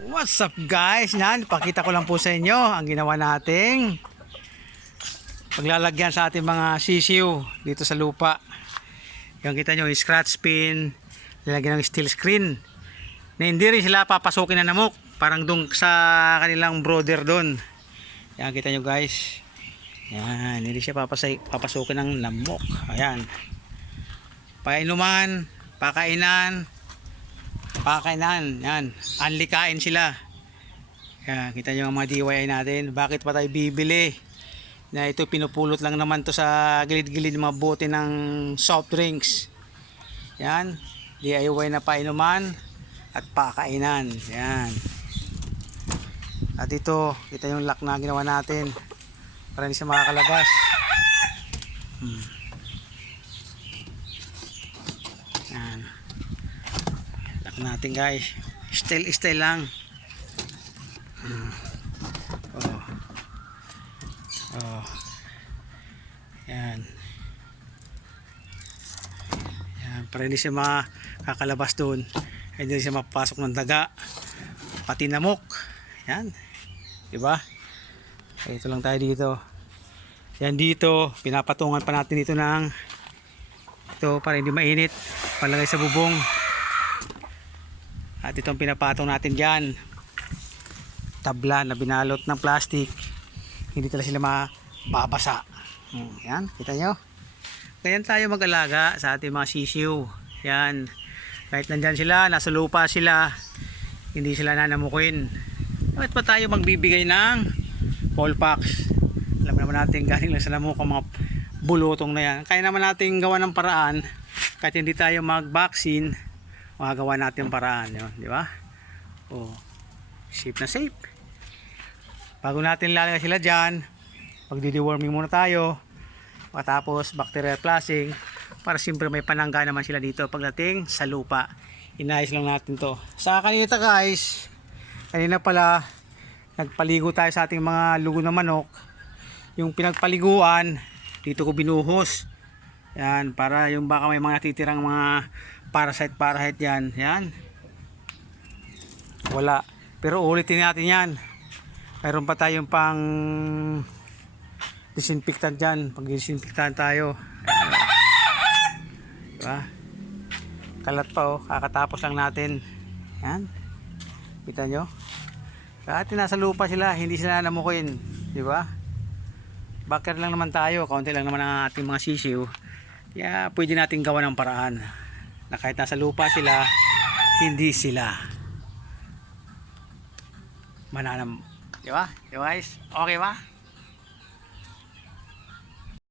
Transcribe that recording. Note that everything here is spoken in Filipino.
What's up guys? Yan, pakita ko lang po sa inyo ang ginawa nating paglalagyan sa ating mga sisiw dito sa lupa. Yung kita nyo, yung scratch pin, lalagyan ng steel screen na hindi rin sila papasukin na namok, parang dun sa kanilang brother dun. Yan, kita nyo guys. Yan, hindi siya papasukin ng lamok. Ayan, painuman, pakainan, yan, anlikain sila. Yan, kita nyo ang mga DIY natin. Bakit pa tayo bibili na ito? Pinupulot lang naman to sa gilid-gilid ng mga bote ng soft drinks. Yan, DIY na painuman at pakainan. Yan, at ito, kita yung lock na ginawa natin para hindi siya makakalabas. Yan, lock natin guys, style lang. Yan, yan, para hindi siya makakalabas doon, hindi siya mapasok ng daga pati namok. Yan, diba? Ito lang tayo dito. Yan, dito pinapatungan pa natin dito ng ito para hindi mainit, palagay sa bubong. At itong pinapatong natin dyan, tabla na binalot ng plastic, hindi talaga sila mababasa. Yan, kita nyo. Ganyan tayo mag-alaga sa ating mga sisiw. Yan, kahit nandyan sila, nasa lupa sila, hindi sila nanamukin. Bakit pa tayo magbibigay ng ball packs? Alam naman natin galing lang sa lamok ang mga bulutong na yan. Kaya naman natin gawa ng paraan, kahit hindi tayo mag-vaccine, magagawa natin paraan yun, di ba? Oh, safe na safe. Bago natin lalagay sila dyan, magdi-deworming muna tayo, matapos bacterial flushing, para siyempre may panangga naman sila dito pagdating sa lupa. Inayos lang natin to. Sa kanina guys, kanina pala nagpaligo tayo sa ating mga lugo ng manok. Yung pinagpaliguan dito ko binuhos. Yan, para yung baka may mga natitirang mga parasite yan. Yan, wala, pero ulitin natin yan. Mayroon pa tayong pang disinfectant dyan, pag disinfectant tayo. Diba? Kalat pa kakatapos lang natin. Yan, kita nyo, kahit nasa lupa sila, hindi sila namukin, diba? Bakit lang naman tayo, kaunti lang naman ang ating mga sisiw. Kaya pwede natin gawa ng paraan na kahit nasa lupa sila, hindi sila mananam. Diba? Diba guys? Okay ba?